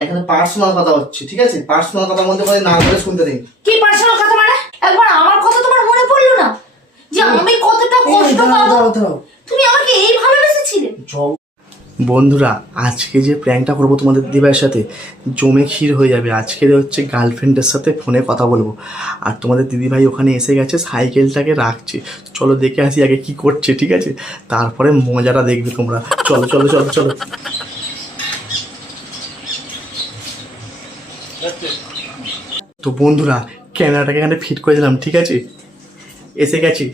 এখানে পার্সোনাল কথা হচ্ছে ঠিক আছে? পার্সোনাল কথা বলতে পারি না করে শুনতে নেই। কি পার্সোনাল কথা মানে? একবার আমার কথা তোমার মনে পড়ল না? যে আমি কতটা কষ্ট পাবো? তুমি আমাকে এই ভালোবেসেছিলে? বন্ধুরা আজকে যে প্র্যাঙ্কটা করব তোমাদের দিবার সাথে জমে ক্ষীর হয়ে যাবে। আজকে হচ্ছে গার্লফ্রেন্ডের সাথে ফোনে কথা বলব। আর তোমাদের দিদিভাই ওখানে এসে গেছে সাইকেলটাকে রাখছে। চলো দেখে আসি আগে কি করছে ঠিক আছে? তারপরে মজাটা দেখবে তোমরা। চলো চলো চলো চলো। তো বন্ধুরা ক্যামেরাটাকে এখানে ফিট করে দিলাম ঠিক আছে? এসে গেছি।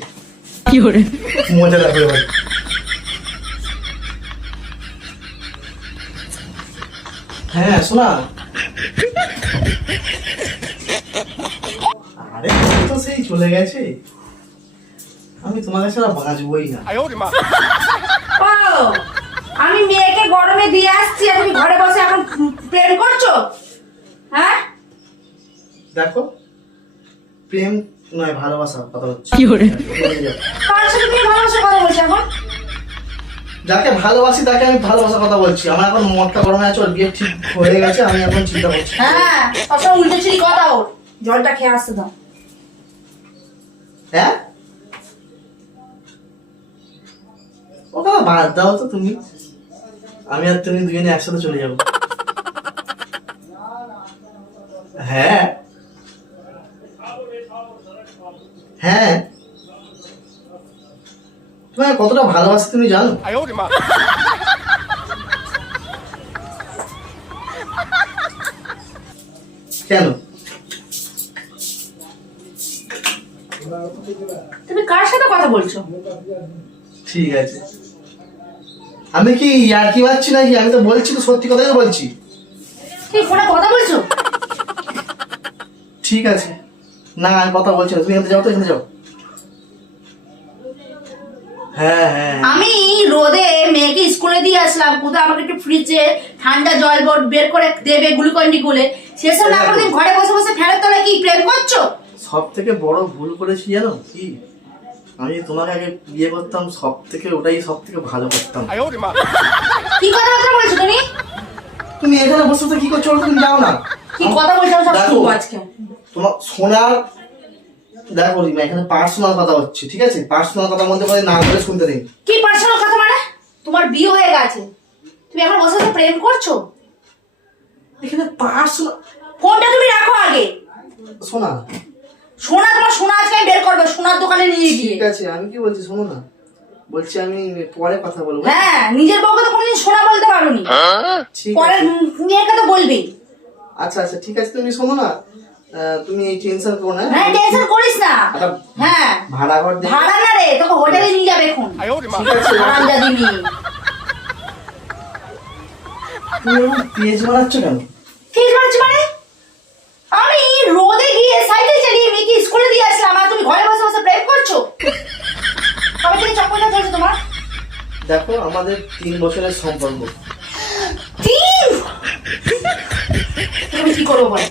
মজা লাগবে এবার হ্যাঁ শোনা। আরে তো সেই চলে গেছে। আমি তোমার কাছে আর বাঁচবই না। আমি মেয়েকে গরমে দিয়ে আসছি আর তুমি ঘরে বসে এখন হ্যাঁ দেখো প্রেম নয় ভালোবাসা কথা হচ্ছে। কার? সাথে তুমি ভালোবাসা কথা বলছো এখন? যাকে ভালোবাসি তাকে আমি ভালোবাসার কথা বলছি। আমার এখন মদটা গরমে আছে ওর বিয়ে ঠিক হয়ে গেছে আমি এখন চিন্তা করছি। হ্যাঁ সবসময় উল্টো কথা ওর। জলটা খেয়ে আসতে দাও হ্যাঁ? ও কথা বাদ দাও তো তুমি। আমি আর তুমি দুজনে একসাথে চলে যাব। হ্যাঁ। হ্যাঁ। তোমায় কতটা ভালোবাসি তুমি জানো? কেন? তুমি কার সাথে কথা বলছো? ঠিক আছে। আমি কি ইয়ার কি পাচ্ছি নাকি? আমি তো বলছি তো সত্যি কথাই তো বলছি। তুমি ফোনে কথা বলছো? ঠিক আছে। না আমি কথা বলছি না। তুমি এখানে যাও তো এখানে যাও। হ্যাঁ হ্যাঁ। আমি রোদে মেয়েকে স্কুলে দিয়ে আসলাম। কোথাও আমাকে একটু ফ্রিজে ঠান্ডা জল বোর্ড বের করে দেবে গ্লুকন্ডি গুলে। সেসব না করে ঘরে বসে বসে ফেরত তলায় কি প্রেম করছ? সব থেকে বড় ভুল করেছি জানো? কি? আমি তোমাকে আগে বিয়ে করতাম সব থেকে ওটাই সব থেকে ভালো করতাম। কি কথাবার্তা বলছো তুমি? তুমি এখানে বসে তো কি করছ তুমি যাও না। কি কথা বলছো সব আজকে। তোমার শোনার দেখো রিমা এখানে পার্সোনাল কথা হচ্ছে ঠিক আছে? পার্সোনাল কথা বলতে পারি না করে শুনতে নেই কি পার্সোনাল কথা মানে? তোমার বিয়ে হয়ে গেছে। তুমি এখন বসে বসে প্রেম করছ? এখানে পার্সোনাল ফোনটা তুমি রাখো আগে। শোনা সোনা তোমার সোনা আজকে আমি বের করব সোনার দোকানে নিয়ে গিয়ে। ঠিক আছে আমি কি বলছি শোনো না? বলছি আমি পরে কথা বলব। হ্যাঁ নিজের বউকে তো কোনোদিন সোনা বলতে পারোনি। পরে আছে। মেয়েকে তো বলবি আচ্ছা আচ্ছা ঠিক আছে তুমি শোনো না? তুমি টেনশন করো না। হ্যাঁ টেনশন করিস না। হ্যাঁ। ভাড়া ঘর দেখে ভাড়া না রে তোকে হোটেলে নিয়ে যাবে এখন। তুমি এরকম পেজ বানাচ্ছ কেন? কি করছ মানে? আমি রোদে গিয়ে সাইকেল চালিয়ে মেয়েকে স্কুলে দিয়ে আসলাম আর তুমি ঘরে বসে বসে প্রেম করছ? কবে থেকে চক্করটা চলছে তোমার? দেখো আমাদের তিন বছরের সম্পর্ক। তিন? তুমি কি করব বল?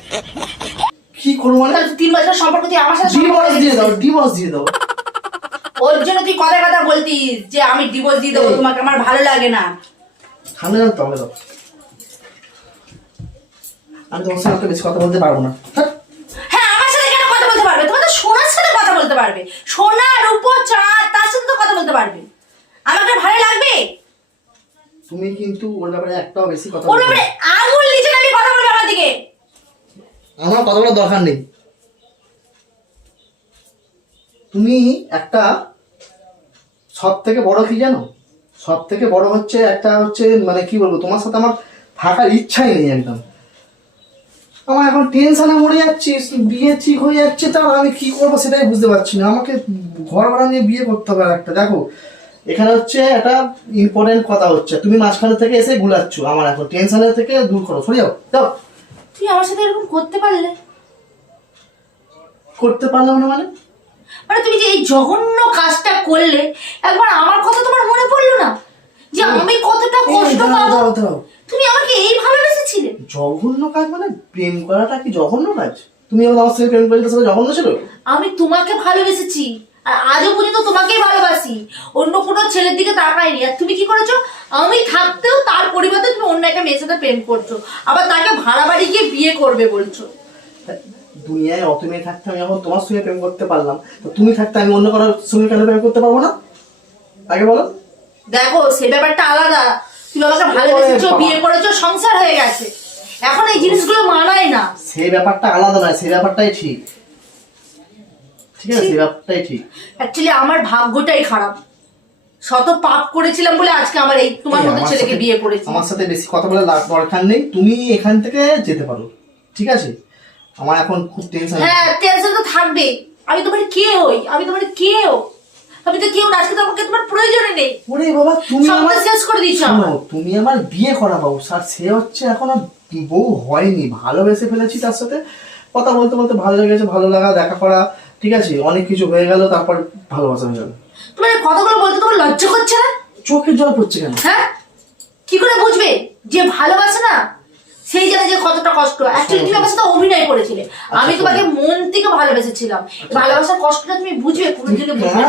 কি করব মানে? তিন বছরের সম্পর্ক তুই আমার সাথে ডিভোর্স দিয়ে দাও ডিভোর্স দিয়ে দাও। ওর জন্য তুই কথা কথা বলতিস যে আমি ডিভোর্স দিয়ে দেবো তোমাকে আমার ভালো লাগে না। ঠান্ডা জানো তো দাও। আমি তোমার সাথে বেশি কথা বলতে পারব না। হ্যাঁ? আমার সাথে কেন কথা বলতে পারবে? তোমার তো সোনার সাথে কথা বলতে পারবে। সোনা রূপো চাঁদ তার সাথে তো কথা বলতে পারবে। আমাকে ভালো লাগবে? তুমি কিন্তু ওর ব্যাপারে একটাও বেশি কথা ওর ব্যাপারে না। আঙুল নিচে নামি কথা বলবে আমার দিকে আমার কথা বলার দরকার নেই? তুমি একটা সব থেকে বড় কি জানো? সব থেকে বড় হচ্ছে একটা হচ্ছে মানে কি বলব, তোমার সাথে আমার থাকার ইচ্ছাই নেই একদম। আমার এখন টেনশনে মরে যাচ্ছি, বিয়ে ঠিক হয়ে যাচ্ছে তার আমি কি করব সেটাই বুঝতে পারছি না। আমাকে ঘর ভাড়া নিয়ে বিয়ে করতে হবে একটা। দেখো, এখানে হচ্ছে একটা ইম্পর্টেন্ট কথা হচ্ছে। তুমি মাঝখানে থেকে এসে গুলাচ্ছ আমার এখন। টেনশনের থেকে দূর করো। সরে যাও যাও। তুই আমার সাথে এরকম করতে পারলে? করতে পারলাম না মানে? মানে তুমি যে এই জঘন্য কাজটা করলে একবার আমার কথা তোমার মনে পড়ল না? যে আমি কতটা কষ্ট পাবো। তুমি আমাকে এই ভালোবেসেছিলে? জঘন্য কাজ মানে প্রেম করাটা কি জঘন্য কাজ? তুমি আমার আমার সাথে প্রেম করেছিলে সেটা জঘন্য ছিল? আমি তোমাকে ভালোবেসেছি। আর আজও পর্যন্ত তোমাকেই ভালোবাসি। অন্য কোনো ছেলের দিকে তাকাইনি আর তুমি কি করেছ? আমি থাকতেও তার পরিবর্তে তুমি অন্য একটা মেয়ের সাথে প্রেম করছ। আবার তাকে ভাড়া বাড়ি গিয়ে বিয়ে করবে বলছো। দুনিয়ায় অত মেয়ে থাকতে আমি এখন তোমার সঙ্গে প্রেম করতে পারলাম। তো তুমি থাকতে আমি অন্য কারোর সঙ্গে কেন প্রেম করতে পারব না? আগে বলো। দেখো সে ব্যাপারটা আলাদা। তুমি আমাকে ভালোবেসেছো বিয়ে করেছ সংসার হয়ে গেছে। এখন এই জিনিসগুলো মানায় না। সেই ব্যাপারটা আলাদা নয় সেই ব্যাপারটাই ঠিক। ঠিক আছে সেই ঠিক। অ্যাকচুয়ালি আমার ভাগ্যটাই খারাপ। শত পাপ করেছিলাম বলে আজকে আমার এই তোমার মতো ছেলেকে বিয়ে করেছি। আমার সাথে বেশি কথা বলে দরকার নেই। তুমি এখান থেকে যেতে পারো। ঠিক আছে? আমার এখন খুব টেনশন হ্যাঁ টেনশন তো থাকবে আমি তোমার কে হই? আমি তোমার কে আমি তো কেউ আজকে তো আমাকে তোমার প্রয়োজনই নেই। ওরে বাবা তুমি আমার শেষ করে দিয়েছ শোনো, তুমি আমার বিয়ে করাবো আর সে হচ্ছে এখনও বউ হয়নি। ভালোবেসে ফেলেছি তার সাথে। কথা বলতে বলতে ভালো লেগেছে ভালো লাগা দেখা করা। ঠিক আছে অনেক কিছু হয়ে গেল তারপর ভালোবাসা হয়ে গেল তোমার কথাগুলো বলতে তোমার লজ্জা করছে না? চোখের জল পড়ছে কেন? হ্যাঁ? কি করে বুঝবে? যে ভালোবাসে না সেই জায়গায় যে কতটা কষ্ট। অ্যাকচুয়ালি তুমি আমার সাথে অভিনয় করেছিলে। আমি তোমাকে মন থেকে ভালোবেসেছিলাম। ভালোবাসার কষ্টটা তুমি বুঝবে কোনোদিনও বুঝবে?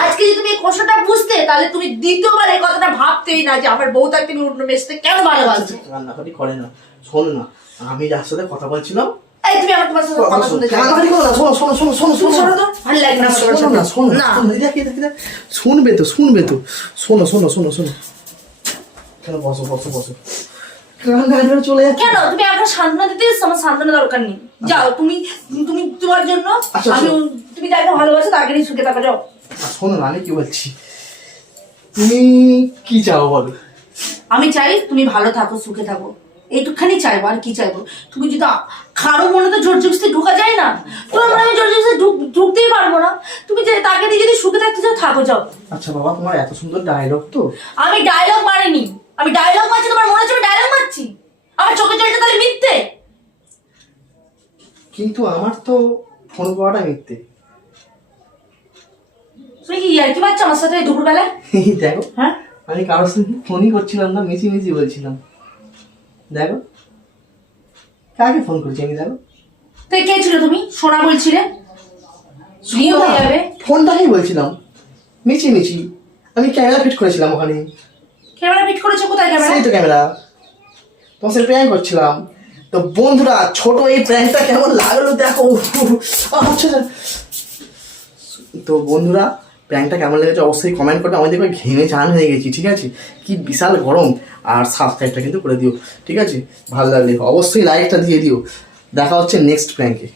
আজকে যদি তুমি এই কষ্টটা বুঝতে তাহলে তুমি দ্বিতীয়বার এই কথাটা ভাবতেই না যে আমার বউ তাকে তুমি অন্য সাথে কেন ভালোবাসছে? কান্নাকাটি করে না। শোন না আমি যার সাথে কথা বলছিলাম এই তুমি আমার তোমার সাথে কথা শুনতে চাও কান্নাকাটি করো না শোনো শোনো শোনো শোনো শোনো। শোনো তো ভালো লাগে না শোনো না। শোনো। শুনবে তো শুনবে তো। শোনো শোনো শোনো শোনো। কেন বসো বসো বসো। চলে কেন? তুমি এখন সান্ত্বনা দিতে আমার সান্ত্বনা দরকার নেই। যাও তুমি তুমি তোমার জন্য আচ্ছা, আমি শোনো। তুমি যাকে ভালোবাসো তাকে নিয়ে সুখে থাকা যাও। শোনো না আমি কি বলছি? তুমি কি চাও বলো? আমি চাই তুমি ভালো থাকো সুখে থাকো। এইটুখানি চাইব আর কি চাইব? তুমি যদি কারও মনে তো জোর জবস্তি ঢোকা যায় না। তোমার মনে আমি জোর জবস্তি ঢুকতেই পারব না। তুমি যে তাকে দিয়ে যদি সুখে থাকতে চাও থাকো যাও। আচ্ছা বাবা তোমার এত সুন্দর ডায়লগ তো। আমি ডায়লগ মারিনি। আমি ডায়লগ মারছি তোমার মনে হচ্ছে আমি ডায়লগ মারছি? আমার চোখে জলটা তাহলে মিথ্যে? কিন্তু আমার তো ফোন করাটা মিথ্যে। তুমি কি আর কি মারছো আমার সাথে দুপুরবেলায়? দেখো হ্যাঁ? আমি কারোর সঙ্গে ফোনই করছিলাম না মিছি মিছি বলছিলাম। দেখো। কাকে ফোন করছি আমি দেখো? তো কে ছিল তুমি? সোনা বলছিলে। বিয়ে হয়ে যাবে। ফোনটাকেই বলছিলাম। মিছি মিছি। আমি ক্যামেরা ফিট করেছিলাম ওখানে। ক্যামেরা ফিট করেছ কোথায় ক্যামেরা সেই তো ক্যামেরা তোমার সাথে প্র্যাঙ্ক করছিলাম। তো বন্ধুরা ছোট এই প্র্যাঙ্কটা কেমন লাগল দেখো। আচ্ছা আচ্ছা। তো বন্ধুরা প্র্যাঙ্কটা কেমন লেগেছে, অবশ্যই কমেন্ট করবে। আমাদের দেখবে ঘেমে চান হয়ে গেছি, ঠিক আছে? কি বিশাল গরম। আর সাবস্ক্রাইবটা কিন্তু করে দিও, ঠিক আছে? ভালো লাগলে অবশ্যই লাইকটা দিয়ে দিও। দেখা হচ্ছে নেক্সট প্র্যাঙ্কে